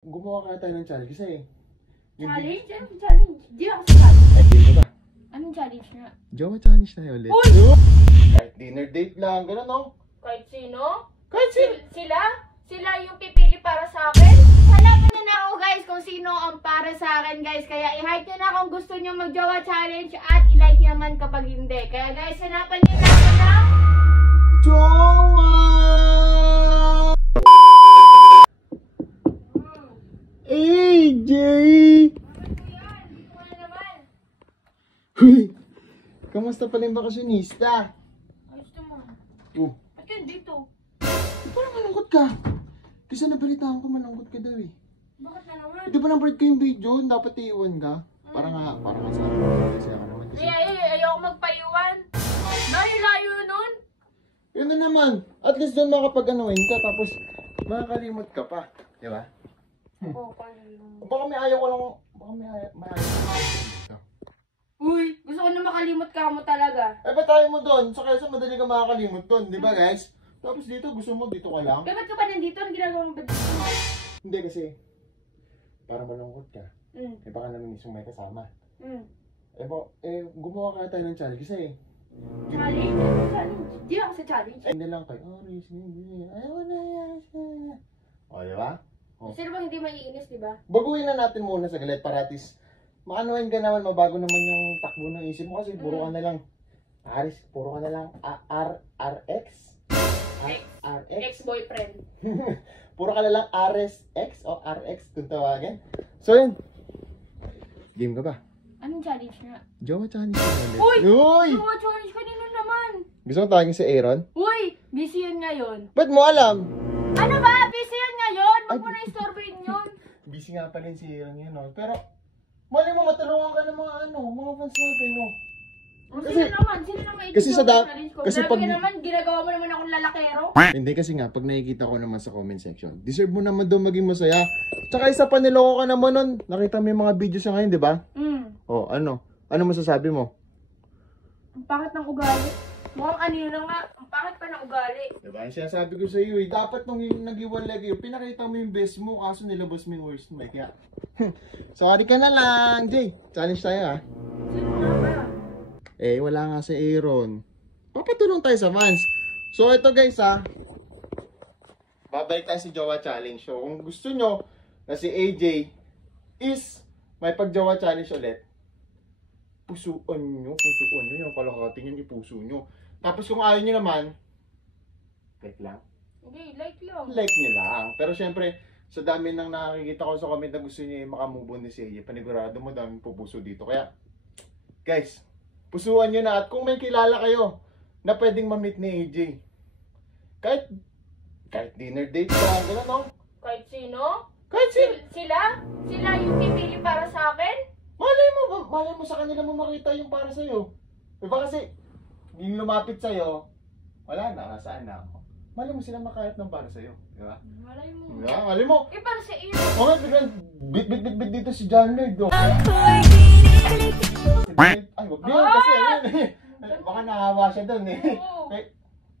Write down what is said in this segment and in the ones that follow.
Gumawa ka tayo ng challenge kasi Challenge? Anong challenge? Di ako sa challenge. Ay, di ba? Anong challenge nga? Jowa challenge tayo ulit. Uy! Kahit dinner date lang, gano'n no? Kahit sino? Kahit Sila? Sila yung pipili para sa akin? Hanapan niyo na ako guys kung sino ang para sa akin guys. Kaya i-heart niyo na kung gusto niyo mag-jowa challenge at i-like niyo naman kapag hindi. Kaya guys, hanapan niyo na ako na Jowa! AJ! Ano naman? Huy! Kamusta pala yung bakasyonista? Ayos naman. Oh, Ba't ka dito? parang malungkot ka. Kasi nabalitaan ko malungkot ka daw eh. Bakit na naman? Di ba nang-break ko yung video? Dapat iiwan ka? Parang nga sa akin. Kasi ako naman kasi. Ayoko magpaiwan. Layo nun. Yun na naman. At least doon makapag-anuin ka. Tapos makakalimot ka pa. Di ba? Oo, paano? Baka may ayaw ko lang. Baka may ayaw ko. Uy, gusto ko na makalimot ka mo talaga. Eh, ba't tayo mo doon? So, kaysa madali ka makakalimot doon. Di ba, guys? Tapos dito, gusto mo dito ka lang? Eh, ba't ka pa nandito? Anong ginagawa mo ba dito? Hindi kasi. Parang malungkot ka. Mm. Eh, baka naman isang may kasama. Mm. Gumawa ka tayo ng challenge kasi. Challenge? Anong challenge? Di ako sa challenge. Ay, hindi lang kayo. Ayaw na yan. O, di ba? Oh. Sino bang hindi maiinis, di ba? Baguhin na natin muna sa galit para at least makanuhin ka naman, mabago naman yung takbo ng isip mo kasi puro ka na lang puro ka na lang RX? Ex-boyfriend. Puro ka na lang RSX o RX kung tawagin. So yun. Game ka ba? Anong challenge nga? Jowa challenge ka ulit. Uy! Uy! Jowa challenge kanino naman? Gusto mo tawagin si Aaron? Uy! Busy yun ngayon. Ba't mo alam? Ano ba? Busy yun ngayon? Huwag mo na istorbohin yun. Busy nga pala si Aaron yun, no? Pero, mali mo matulungan ka ng mga mga fans natin, no? Sino naman kasi sa challenge ko? kasi Grabe pag ka naman, ginagawa mo naman akong lalakero. hindi kasi nga, pag nakikita ko naman sa comment section, deserve mo naman daw maging masaya. Tsaka isa pa niloko ka naman nun. Nakita mo yung mga videos niya ngayon, di ba? O, ano? Ano masasabi mo? Ang pangit ng ugali. Mukhang kanina nga, ang pangit pa ng ugali. Diba? Yung sinasabi ko sa iyo, dapat nung nag-iwalay kayo, pinakita mo yung best mo, kaso nilabas mo yung worst mo. Kaya, sorry ka na lang, Jay. Challenge tayo, ha? Sino nga ba? Eh, wala nga si Aaron. Papatulong tayo sa fans. So, ito guys, ha? Babalik tayo si Jowa Challenge. So, kung gusto nyo na si AJ is may pag-Jowa Challenge ulit, pusuan nyo yung kalahati nyo, ipuso nyo. Tapos kung ayaw nyo naman, like lang. Okay, like lang. Like nyo lang. Pero syempre, sa dami nang nakikita ko sa comment na gusto nyo makamove on ni si AJ, panigurado mo daming pupuso dito. Kaya, guys, pusuan nyo na. At kung may kilala kayo na pwedeng ma-meet ni AJ, kahit dinner date lang, gano'n, no? Kahit sino? Kahit Sila? Sila yung pipili para sa akin? malay mo sa kanila mo makita yung para sa'yo. Diba kasi, yung lumapit sa'yo, wala na, saan na ako. Malay mo sila makahit ng para sa'yo. Diba? Malay mo. Diba? Malay mo. Eh, para sa iyo. Okay, biglang bit dito si John Lloyd. Oh. Ay, wag niyo kasi. Baka nakahawa siya doon eh.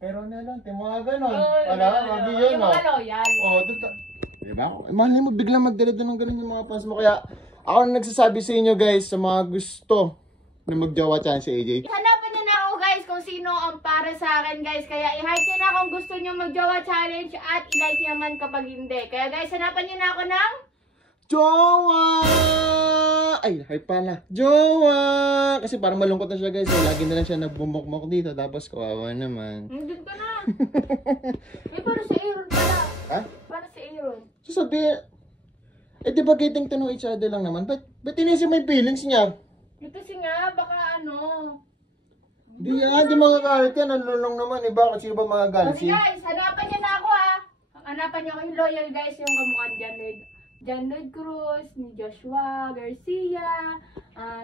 Pero na lang, mga ganon. Wala, wag yun. Yung mga loyal. Oo, diba? Malay mo, biglang magdala doon ng ganon yung mga fans mo. Kaya, ako na nagsasabi sa inyo guys, sa mga gusto na mag-jowa challenge si AJ. Hanapan niyo na ako guys kung sino ang para sa akin guys. Kaya i-heart niyo na kung gusto niyo mag-jowa challenge at i-like niyo naman kapag hindi. Kaya guys, hanapan niyo na ako ng Jowa! Ay, heart pala. Jowa! Kasi parang malungkot na siya guys. Lagi na lang siya nagbumukmok dito. Tapos kawawa naman. Nandun ka na. Eh, para si Aaron pala. Ha? Para si Aaron. So sabi, eh di ba getting to know each other lang naman? Ba't inisip mo yung feelings niya? Kasi nga, baka ano. Di magagalit yan. Nalulong naman eh. Bakit sino ba magagalit? Kasi guys, hanapan niyo na ako ha. Hanapan niyo ako yung loyal guys, yung kamukhaan John Lloyd Cruz, ni Joshua Garcia,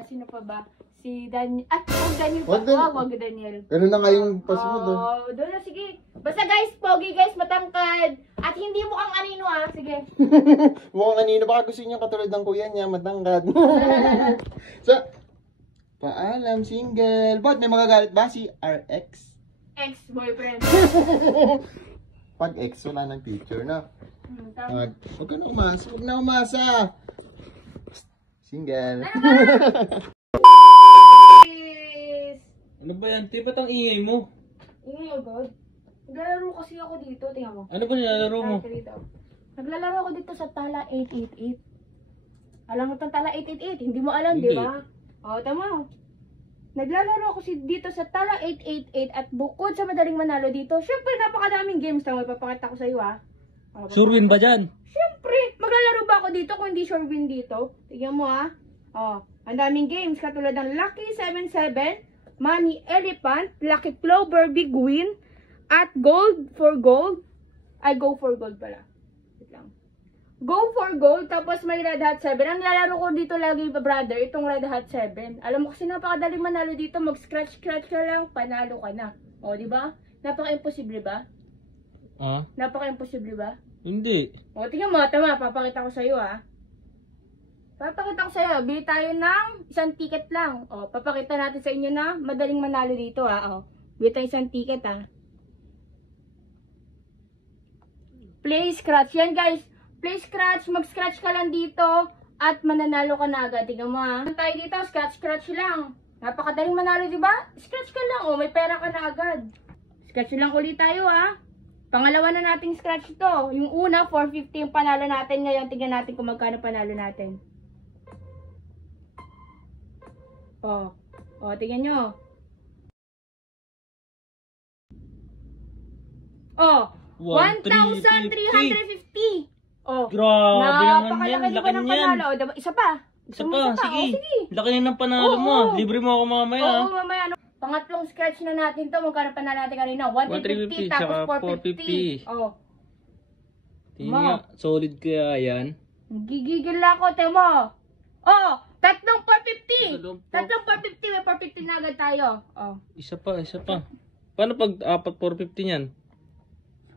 sino pa ba? Si Daniel, Daniel pa. Wag Daniel. Ganun na nga yung pass mo doon. Doon na, sige. Basta guys, pogi guys, matangkad. At hindi mukhang anino sige. Mukhang anino, baka gusto niyo katulad ng kuya niya, matangkad. So, paalam, single. Ba't may magagalit ba si RX? Ex-boyfriend. Pag ex, wala ng picture na. Tama. Huwag ka na umasa. Huwag na umasa. Single. Please. Ano ba yan? Ba't ang ingay mo? Ingay agad. Naglalaro kasi ako dito. Tingnan mo. Ano ba nilalaro mo? Naglalaro ako dito sa Tala 888. Alam mo itong Tala 888? Hindi mo alam, di ba? O, tama. Naglalaro ako dito sa Tala 888 at bukod sa madaling manalo dito, syempre napakadaming games na may papakita ko sa iyo, ha. Sure win ba dyan? Syempre, maglalaro ba ako dito kung hindi sure win dito? Tignan mo, ha. O, ang daming games katulad ng Lucky 77, Money Elephant, Lucky Clover, Big Win, at Gold for Gold. Ay, Go for Gold pala. Wait lang. Go for Gold, tapos may Red Hat 7. Ang lalaro ko dito lagi, brother, itong Red Hat 7. Alam mo kasi napakadaling manalo dito, mag-scratch-scratch ka lang, panalo ka na. O, di ba? Napaka-imposible ba? Ah? Napaka-imposible ba? Hindi. O, tingnan mo, tama, papakita ko sa iyo, ha. Papakita ko sa iyo, bili tayo ng isang ticket lang. O, papakita natin sa inyo na madaling manalo dito, ha. O, bili tayo isang ticket, ha. Play scratch. Yan, guys. Play scratch. Mag-scratch ka lang dito at mananalo ka na agad. Tingnan mo, ha. Tayo dito, scratch lang. Napakadaling manalo, di ba? Scratch ka lang. O, may pera ka na agad. Scratch lang ulit tayo, ha. Pangalawa na nating scratch ito. Yung una, 450 yung panalo natin. Ngayon, tingnan natin kung magkano panalo natin. O, tingnan nyo. O, 1,350. Oh, Grabe naman yan. Laki ng niyan. panalo. O, diba? Isa pa. Isa pa, sige. Laki na ng panalo mo. Oo. Libre mo ako mamaya. Oo, mamaya. Ano? Pangatlong scratch na natin to. Magkano panalo natin kanina? 1,350 tapos 450. Oh. Tingnan nga, solid kaya yan. Gigigil ako, temo. Oh, tatlong 450. Tatlong 450. May 450 na agad tayo. Oh. Isa pa. Paano pag apat 450 yan?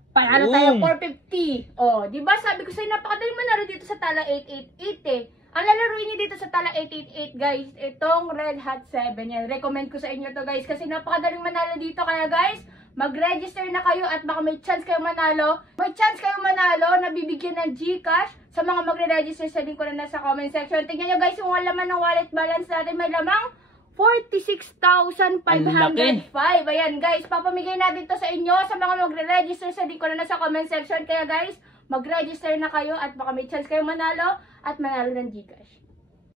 Panalo tayo 450. Oh, di ba sabi ko sa'yo napakadaling manalo dito sa Tala 888 eh. Ang lalaruin niyo dito sa Tala 888 guys, itong Red Hat 7 yan. Recommend ko sa inyo to guys kasi napakadaling manalo dito. Kaya guys, mag-register na kayo at baka may chance kayo manalo. May chance kayo manalo na bibigyan ng GCash sa mga magre-register sa link ko na nasa comment section. Tingnan nyo guys yung laman ng wallet balance natin. May lamang 46,505. Ayan guys, papamigay natin to sa inyo sa mga magre-register sa link ko na nasa comment section. Kaya guys, mag-register na kayo at baka may chance kayo manalo at manalo ng GCash.